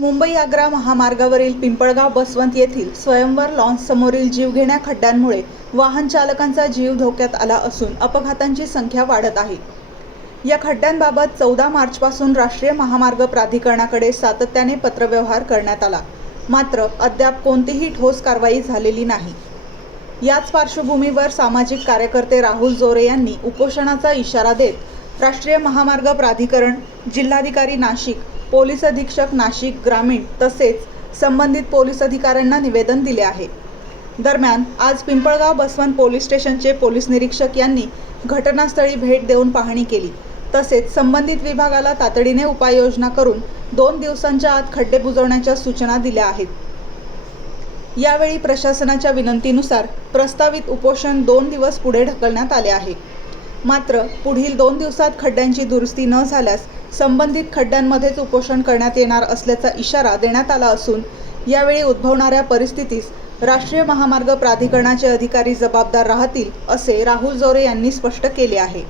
मुंबई-आग्रा महामार्गावरील पिंपळगाव बसवंत येथील स्वयंवर लॉन्स समोरील जीवघेण्या खड्ड्यांमुळे वाहन चालकांचा जीव धोक्यात आला असून अपघातांची संख्या वाढत आहे। या खड्ड्यांबाबत 14 मार्चपासून राष्ट्रीय महामार्ग प्राधिकरणाकडे सातत्याने पत्रव्यवहार करण्यात आला, मात्र अद्याप कोणतीही ठोस कारवाई झालेली नाही। याच पार्श्वभूमीवर सामाजिक कार्यकर्ते राहुल जोरे यांनी उपोषणाचा इशारा देत राष्ट्रीय महामार्ग प्राधिकरण, जिल्हाधिकारी नाशिक, पोलीस अधीक्षक नाशिक ग्रामीण तसेच संबंधित पोलीस अधिकाऱ्यांना निवेदन दिले आहे। दरम्यान आज पिंपळगाव बसवंत पोलीस स्टेशनचे पोलीस निरीक्षक यांनी घटनास्थळी भेट देऊन पाहणी केली, तसेच संबंधित विभागाला तातडीने उपाययोजना करून 2 दिवसांच्या आत खड्डे बुजवण्याच्या सूचना दिल्या आहेत। यावेळी प्रशासनाच्या विनंतीनुसार प्रस्तावित उपोषण 2 दिवस पुढे ढकलण्यात आले आहे। मात्र पुढील 2 दिवसात खड्ड्यांची दुरुस्ती न झाल्यास संबंधित खड्ड्यांमध्येच उपोषण करण्यात येणार असल्याचा इशारा देण्यात आला असून यावेळी उद्भवणाऱ्या परिस्थितीस राष्ट्रीय महामार्ग प्राधिकरणाचे अधिकारी जबाबदार राहतील, असे राहुल जोरे यांनी स्पष्ट केले आहे।